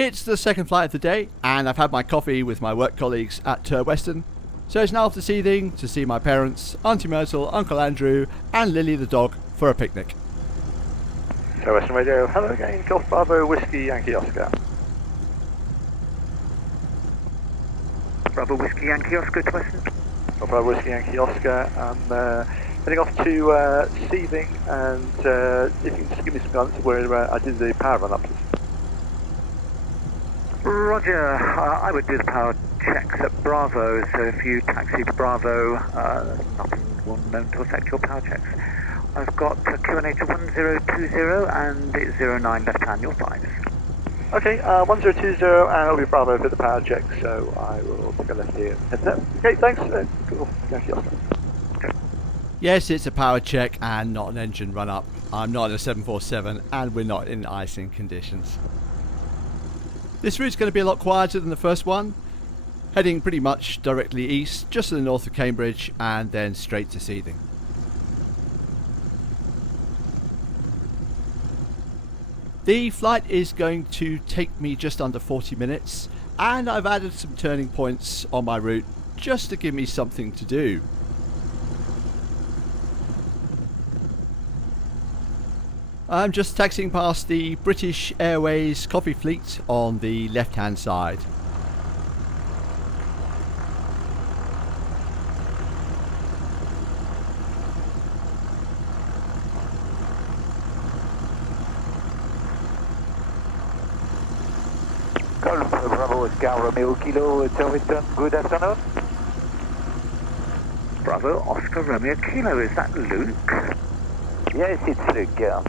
It's the second flight of the day, and I've had my coffee with my work colleagues at Turweston. So it's now off to Seething to see my parents, Auntie Myrtle, Uncle Andrew, and Lily the dog for a picnic. Turweston Radio, hello again, Golf Bravo, Whiskey Yankee Oscar. Bravo Whiskey Yankee Oscar, Turweston. Golf Bravo, Whiskey Yankee Oscar. I'm heading off to Seething, and if you can just give me some guidance of where I did the power run up to. Roger, I would do the power checks at Bravo, so if you taxi to Bravo, nothing will known to affect your power checks. I've got QNH 1020 and it's 09 left hand, you're fine. Okay, 1020 and it'll be Bravo for the power check, so I will take a left here. Okay, thanks. Cool. Yankee Oscar. Okay. Yes, it's a power check and not an engine run up. I'm not in a 747 and we're not in icing conditions. This route's going to be a lot quieter than the first one, heading pretty much directly east, just to the north of Cambridge, and then straight to Seething. The flight is going to take me just under 40 minutes, and I've added some turning points on my route just to give me something to do. I'm just taxiing past the British Airways coffee fleet on the left hand side. Golf Bravo Oscar Romeo Kilo, Turweston, good afternoon. Bravo Oscar Romeo Kilo, is that Luke? Yes, it's Luke.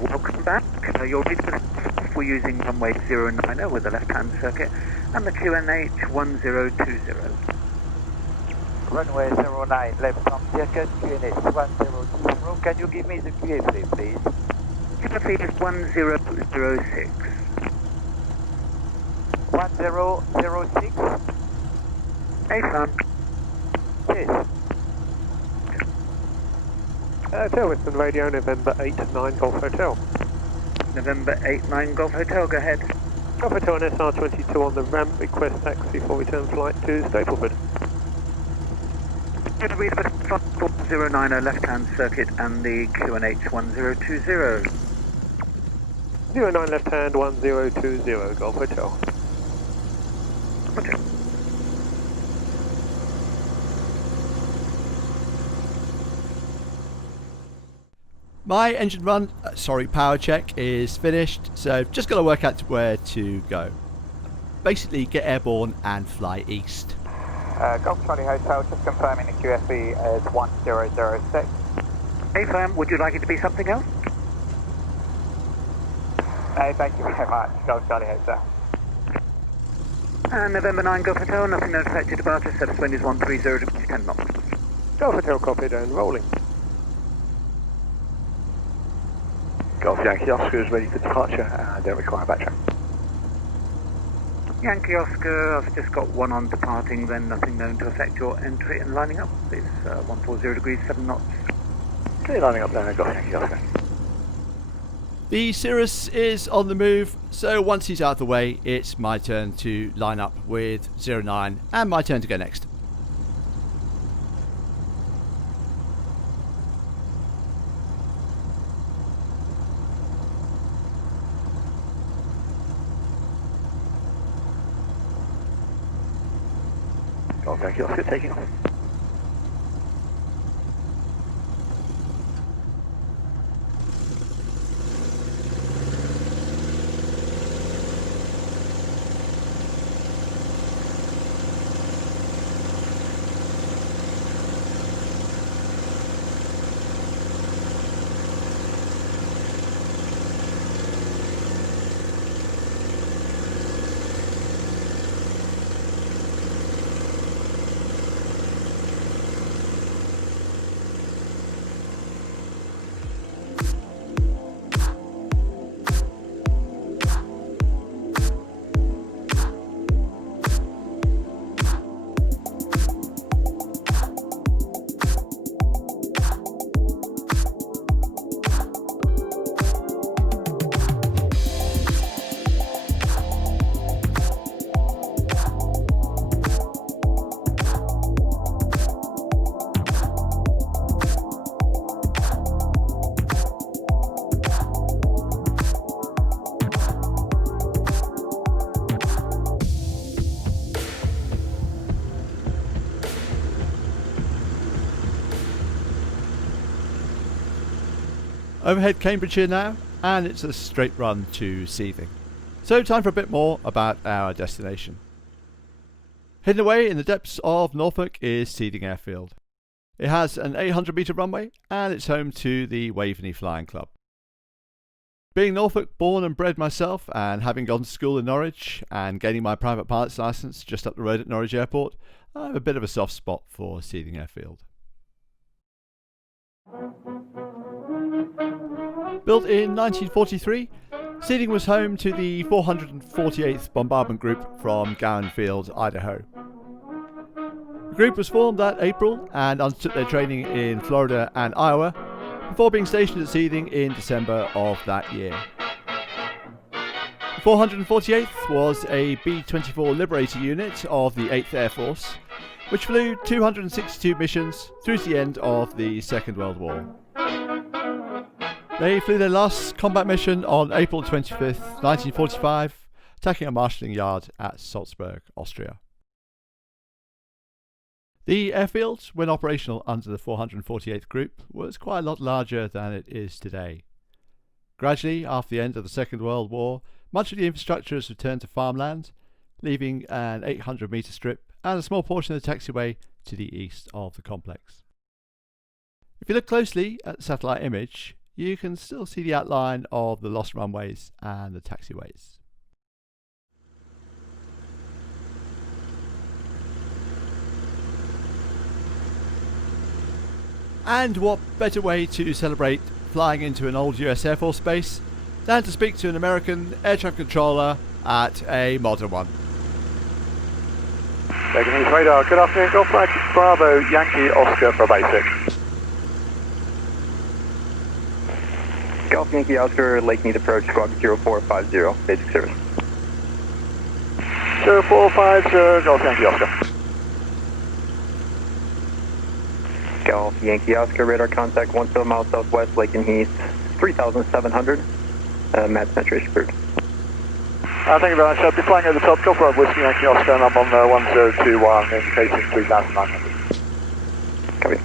Welcome back. You're ready for the we're using runway 09 with the left hand circuit and the QNH 1020. Runway 09 left hand circuit, QNH 1020. Can you give me the QFA, please? QFA is 1006. 1006? AFAM. Yes. Turweston Radio, November 89 Golf Hotel. November 89 Golf Hotel, go ahead. Golf Hotel and SR22 on the ramp, request taxi for return flight to Stapleford. Good read for Falco F8L left hand circuit and the QNH 1020. 09 left hand 1020 Golf Hotel. Okay. My engine run, power check is finished, so just got to work out where to go. Basically get airborne and fly east. Golf Charlie Hotel, just confirming the QFE is 1006. AFAM, would you like it to be something else? No, thank you very much. Golf Charlie Hotel. And November 9 Golf Hotel, nothing known to affect your departure, service wind is 130 degrees 10 knots. Golf Hotel copied and rolling. Golf Yankee Oscar is ready for departure, I don't require backtrack. Yankee Oscar, I've just got one on departing, then nothing known to affect your entry and lining up. It's 140 degrees 7 knots. Okay, lining up there, Golf Yankee Oscar. The Cirrus is on the move, so once he's out of the way, it's my turn to line up with 09 and my turn to go next. Golf Yankee Oscar taking off. Overhead Cambridgeshire now, and it's a straight run to Seething. So time for a bit more about our destination. Hidden away in the depths of Norfolk is Seething Airfield. It has an 800 metre runway and it's home to the Waveney Flying Club. Being Norfolk born and bred myself, and having gone to school in Norwich and gaining my private pilot's licence just up the road at Norwich Airport, I have a bit of a soft spot for Seething Airfield. Built in 1943, Seething was home to the 448th Bombardment Group from Gowan Field, Idaho. The group was formed that April and undertook their training in Florida and Iowa before being stationed at Seething in December of that year. The 448th was a B-24 Liberator unit of the 8th Air Force, which flew 262 missions through to the end of the Second World War. They flew their last combat mission on April 25th, 1945, attacking a marshalling yard at Salzburg, Austria. The airfield, when operational under the 448th Group, was quite a lot larger than it is today. Gradually, after the end of the Second World War, much of the infrastructure has returned to farmland, leaving an 800 metre strip and a small portion of the taxiway to the east of the complex. If you look closely at the satellite image, you can still see the outline of the lost runways and the taxiways. And what better way to celebrate flying into an old US Air Force base than to speak to an American air traffic controller at a modern one. Taking East radar, good afternoon, Golf Mike Bravo, Yankee Oscar for basic. Golf Yankee Oscar, Lake Mead approach, squawk 0450, basic service. 0450, Golf Yankee Oscar. Golf Yankee Oscar, radar contact 17 miles southwest, Lake and Heath, 3,700, mad saturation approved. Thank you very much. I'll be flying over the top, Golf Bravo Whiskey Yankee Oscar, and I'm on 1021, indicating 3,900. Copy.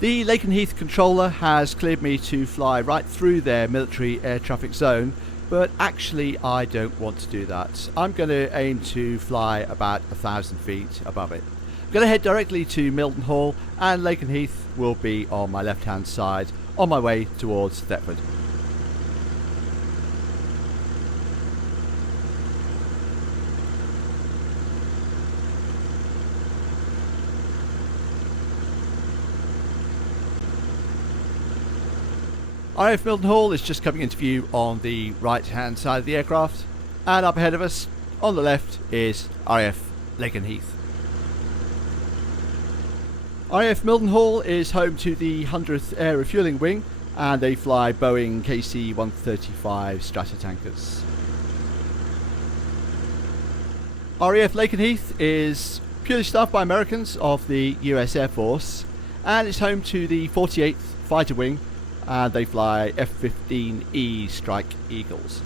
The Lake and Heath controller has cleared me to fly right through their military air traffic zone, but actually I don't want to do that. I'm going to aim to fly about 1,000 feet above it. I'm going to head directly to Milton Hall, and Lake and Heath will be on my left hand side on my way towards Thetford. RAF Milton Hall is just coming into view on the right hand side of the aircraft, and up ahead of us on the left is RAF Lake and Heath. RAF Milton Hall is home to the 100th Air Refuelling Wing, and they fly Boeing KC-135 Stratotankers. RAF Lake and Heath is purely staffed by Americans of the US Air Force, and it's home to the 48th Fighter Wing, and they fly F-15E Strike Eagles.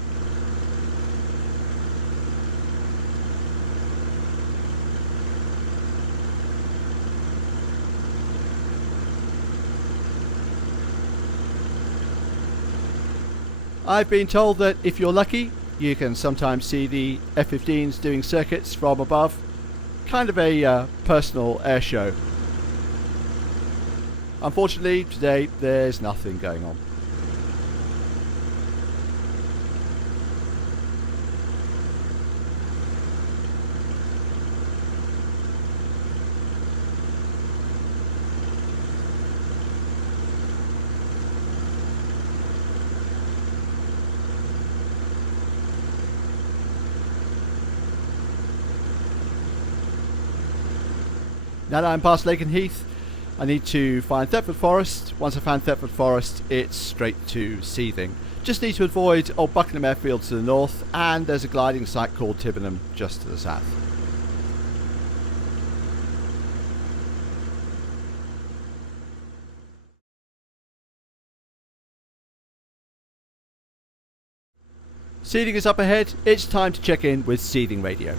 I've been told that if you're lucky, you can sometimes see the F-15s doing circuits from above. Kind of a personal air show. Unfortunately, today there's nothing going on. Now that I'm past Lake and Heath, I need to find Thetford Forest. Once I found Thetford Forest, it's straight to Seething. Just need to avoid Old Buckingham Airfield to the north, and there's a gliding site called Tibbenham just to the south. Seething is up ahead. It's time to check in with Seething Radio.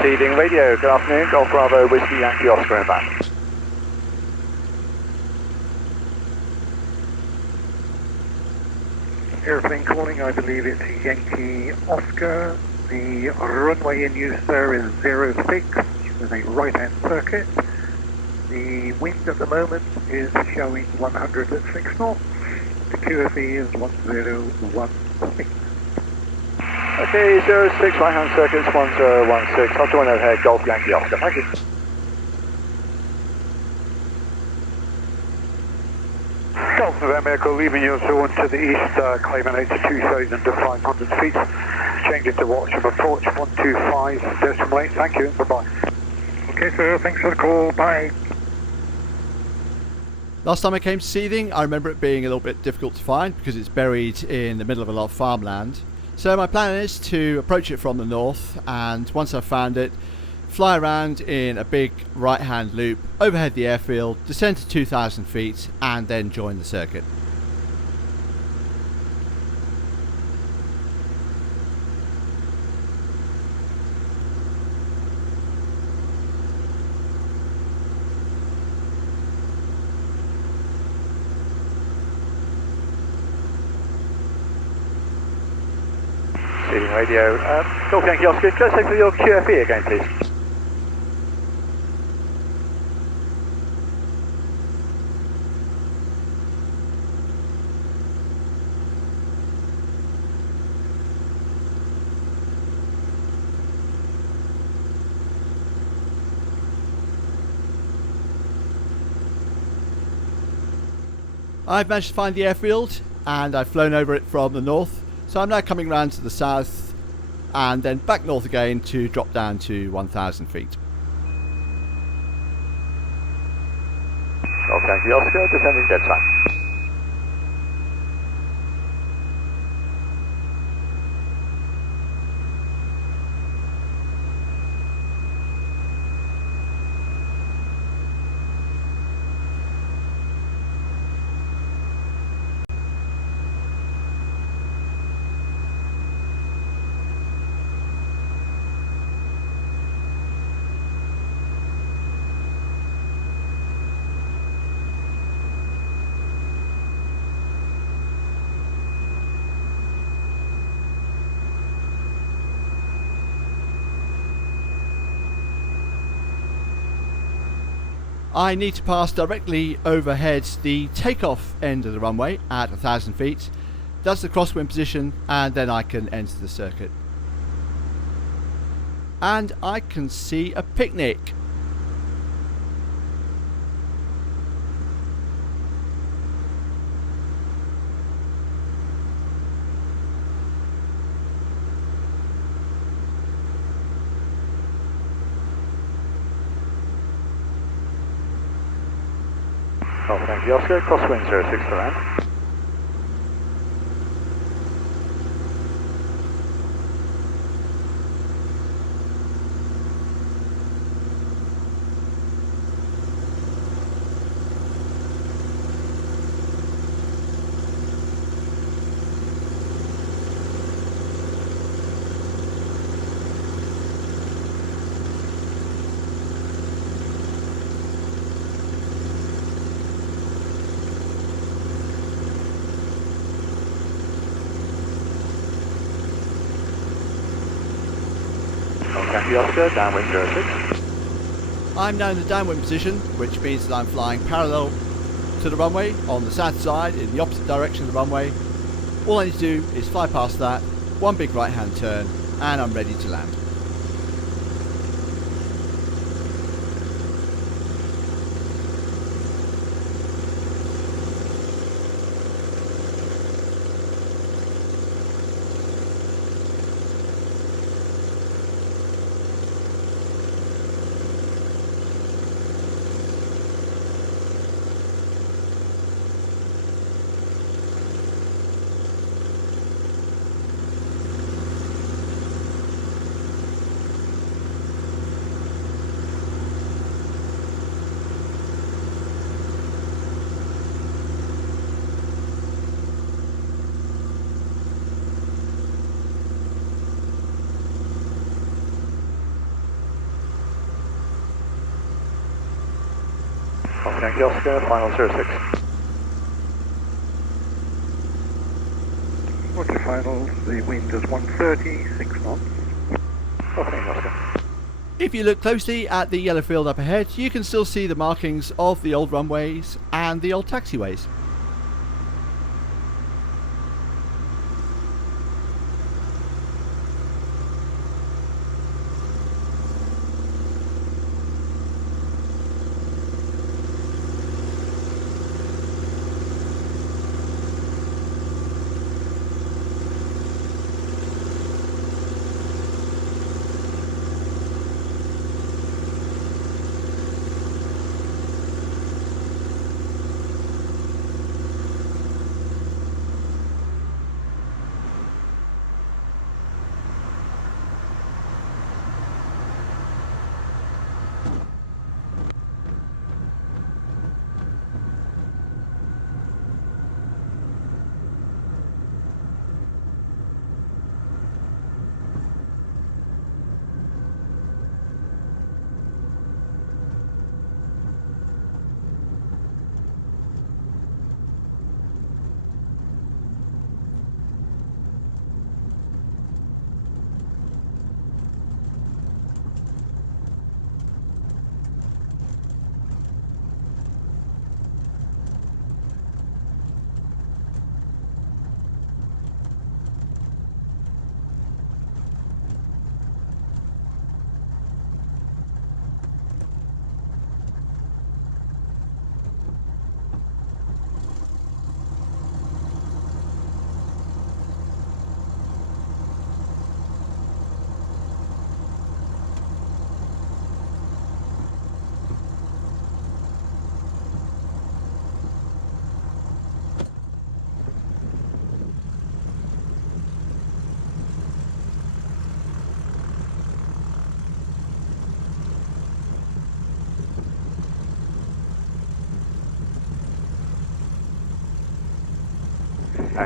Seething Radio, good afternoon, Golf Bravo Whiskey Yankee Oscar inbound. Airplane calling, I believe it's Yankee Oscar. The runway in use there is 06 with a right-hand circuit. The wind at the moment is showing 100 at 6 knots. The QFE is 1016. Okay, 06, right-hand circuits, 1016. I'll join overhead, Golf Yankee Oscar. Thank you. Golf November Echo, leaving your zone to the east, climbing out to 2,500 feet. Change it to watch of approach 125 decimal 8. Thank you. Bye-bye. Okay, sir. Thanks for the call. Bye. Last time I came to Seething, I remember it being a little bit difficult to find because it's buried in the middle of a lot of farmland. So my plan is to approach it from the north, and once I've found it, fly around in a big right-hand loop, overhead the airfield, descend to 2,000 feet, and then join the circuit. Seething radio. Golf Yankee Oscar, can I say for your QFE again, please? I've managed to find the airfield and I've flown over it from the north, so I'm now coming round to the south and then back north again to drop down to 1,000 feet. Golf Yankee Oscar, descending dead time. I need to pass directly overhead the takeoff end of the runway at 1,000 feet. That's the crosswind position, and then I can enter the circuit. And I can see a picnic. Golf Yankee Oscar, crosswind 06 to land. Yankee Oscar, downwind 06. I'm now in the downwind position, which means that I'm flying parallel to the runway on the south side in the opposite direction of the runway. All I need to do is fly past that, one big right hand turn, and I'm ready to land. Golf Yankee Oscar, final 06. Roger, final. The wind is 130, 6 knots. Okay, Oscar. If you look closely at the yellow field up ahead, you can still see the markings of the old runways and the old taxiways.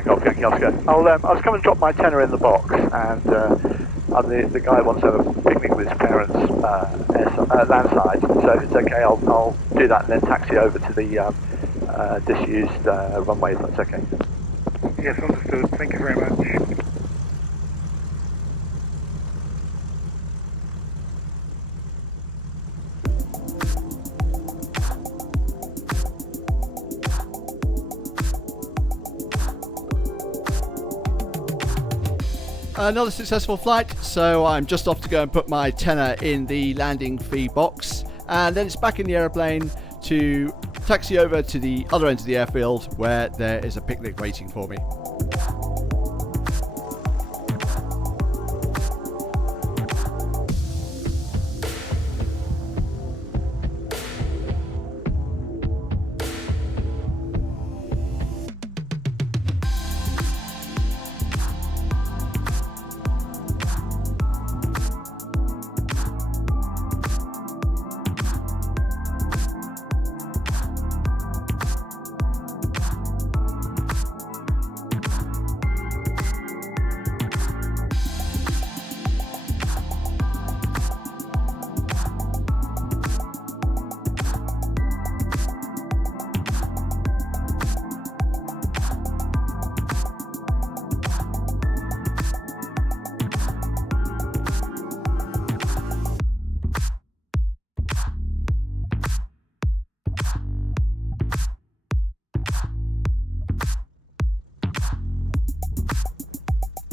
Golf Yankee Oscar. I'll just come and drop my tenner in the box, and I'm the guy who wants to have a picnic with his parents landside, so if it's okay, I'll do that and then taxi over to the disused runway, if that's okay. Yes, understood. Thank you very much. Another successful flight, so I'm just off to go and put my tenner in the landing fee box, and then it's back in the aeroplane to taxi over to the other end of the airfield where there is a picnic waiting for me.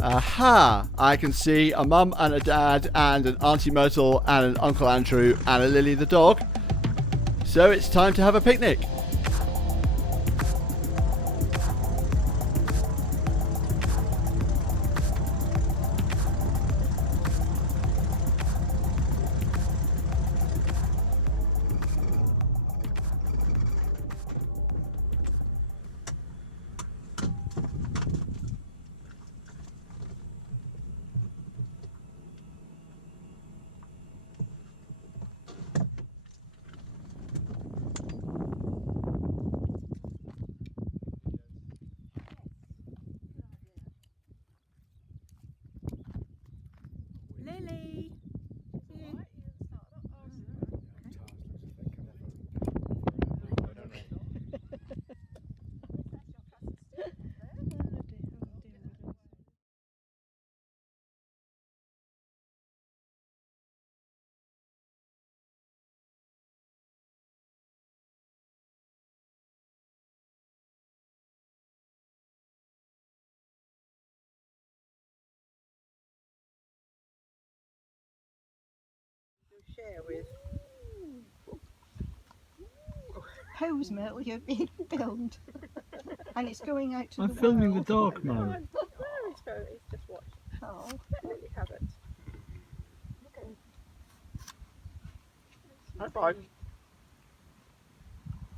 Aha! I can see a mum and a dad and an Auntie Myrtle and an Uncle Andrew and a Lily the dog. So it's time to have a picnic. Lily. share with. Hose mill, you're being filmed. And it's going out to I'm the filming world. the dog No, now. he's just watched. Oh. Absolutely haven't. High five.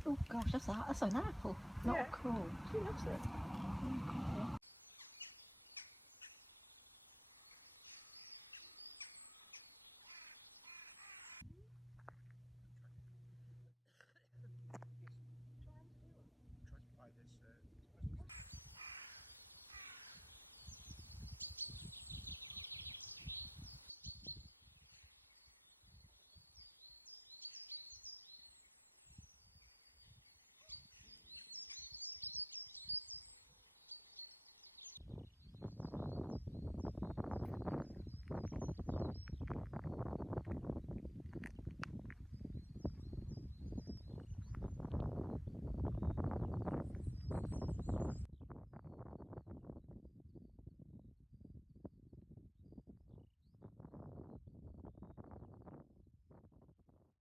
Oh gosh, that's an apple, not Yeah. a corn. She loves it.